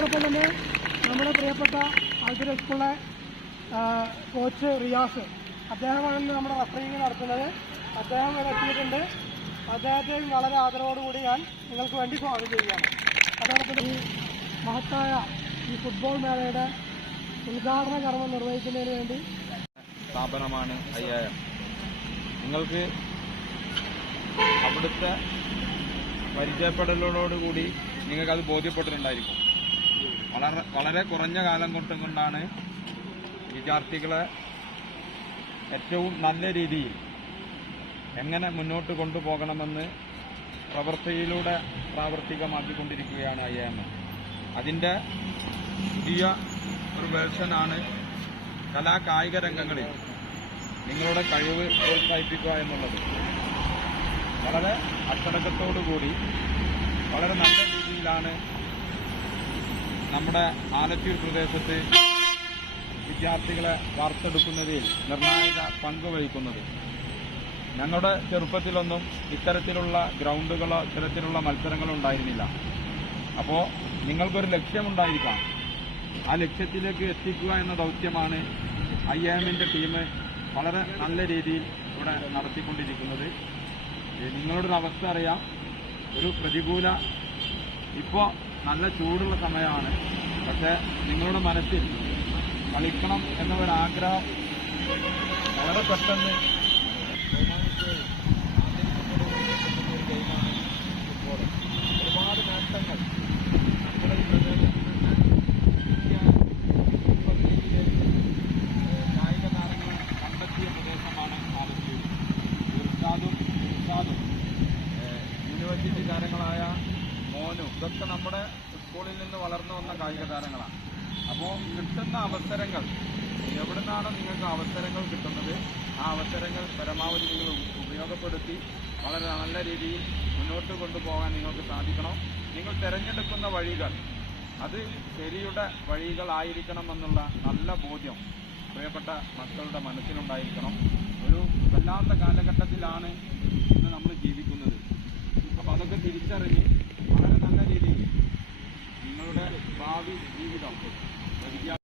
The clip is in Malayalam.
അതോടൊപ്പം തന്നെ നമ്മുടെ പ്രിയപ്പെട്ട ആൽത്തൂർ സ്കൂളിലെ കോച്ച് റിയാസ്, അദ്ദേഹമാണ് നമ്മുടെ റഫറിങ് നടത്തുന്നത്. അദ്ദേഹം ഇവിടെ എത്തിയിട്ടുണ്ട്. അദ്ദേഹത്തെയും വളരെ ആദരവോടുകൂടി ഞാൻ നിങ്ങൾക്ക് വേണ്ടി സ്വാഗതം ചെയ്യുകയാണ്. അതോടൊപ്പം ഈ മഹത്തായ ഈ ഫുട്ബോൾ മേളയുടെ ഉദ്ഘാടന കർമ്മം നിർവഹിക്കുന്നതിന് വേണ്ടി സ്ഥാപനമാണ് IIM. നിങ്ങൾക്ക് അവിടുത്തെ പരിചയപ്പെടലോടുകൂടി നിങ്ങൾക്കത് ബോധ്യപ്പെട്ടിട്ടുണ്ടായിരിക്കും. വളരെ കുറഞ്ഞ കാലം കൊണ്ടാണ് വിദ്യാർത്ഥികളെ ഏറ്റവും നല്ല രീതിയിൽ എങ്ങനെ മുന്നോട്ട് കൊണ്ടുപോകണമെന്ന് പ്രവൃത്തിയിലൂടെ പ്രാവർത്തികമാക്കിക്കൊണ്ടിരിക്കുകയാണ് IIM. അതിൻ്റെ പുതിയ ഒരു വേർഷനാണ് കലാകായിക രംഗങ്ങളിൽ നിങ്ങളുടെ കഴിവ് പ്രോത്സാഹിപ്പിക്കുക എന്നുള്ളത്. വളരെ അച്ചടക്കത്തോടുകൂടി വളരെ നല്ല രീതിയിലാണ് നമ്മുടെ ആലത്തൂർ പ്രദേശത്ത് വിദ്യാർത്ഥികളെ വാർത്തെടുക്കുന്നതിൽ നിർണായക പങ്ക് വഹിക്കുന്നത്. ഞങ്ങളുടെ ചെറുപ്പത്തിലൊന്നും ഇത്തരത്തിലുള്ള ഗ്രൗണ്ടുകളോ ഇത്തരത്തിലുള്ള മത്സരങ്ങളോ ഉണ്ടായിരുന്നില്ല. അപ്പോൾ നിങ്ങൾക്കൊരു ലക്ഷ്യമുണ്ടായിരിക്കാം. ആ ലക്ഷ്യത്തിലേക്ക് എത്തിക്കുക എന്ന ദൗത്യമാണ് IIMന്റെ ടീം വളരെ നല്ല രീതിയിൽ ഇവിടെ നടത്തിക്കൊണ്ടിരിക്കുന്നത്. നിങ്ങളുടെ അവസ്ഥ അറിയാം. ഒരു പ്രതികൂല, ഇപ്പോൾ നല്ല ചൂടുള്ള സമയമാണ്. പക്ഷേ നിങ്ങളുടെ മനസ്സിൽ കളിക്കണം എന്ന ഒരാഗ്രഹം വളരെ പെട്ടെന്ന് ഫുട്ബോൾ. ഒരുപാട് നേട്ടങ്ങൾ നമ്മുടെ ഈ പ്രദേശത്ത് നിന്ന് കായിക താരങ്ങൾ കണ്ടെത്തിയ പ്രദേശമാണ് ആലത്തൂർ. ഇർഷാദും യൂണിവേഴ്സിറ്റി താരങ്ങളായ മോനും ഇതൊക്കെ നമ്മുടെ സ്കൂളിൽ നിന്ന് വളർന്നു വന്ന കായിക താരങ്ങളാണ്. അപ്പോൾ കിട്ടുന്ന അവസരങ്ങൾ, എവിടെ നിന്നാണ് നിങ്ങൾക്ക് അവസരങ്ങൾ കിട്ടുന്നത്, ആ അവസരങ്ങൾ പരമാവധി നിങ്ങൾ ഉപയോഗപ്പെടുത്തി വളരെ നല്ല രീതിയിൽ മുന്നോട്ട് കൊണ്ടുപോകാൻ നിങ്ങൾക്ക് സാധിക്കണം. നിങ്ങൾ തിരഞ്ഞെടുക്കുന്ന വഴികൾ അത് ശരിയുടെ വഴികളായിരിക്കണമെന്നുള്ള നല്ല ബോധ്യം പ്രിയപ്പെട്ട മക്കളുടെ മനസ്സിലുണ്ടായിരിക്കണം. ഒരു വല്ലാത്ത കാലഘട്ടത്തിലാണ് ഇന്ന് നമ്മൾ ജീവിക്കുന്നത്. അപ്പോൾ അതൊക്കെ തിരിച്ചറിഞ്ഞ് വളരെ നല്ല രീതിയിൽ നിങ്ങളുടെ ഭാവി ജീവിതം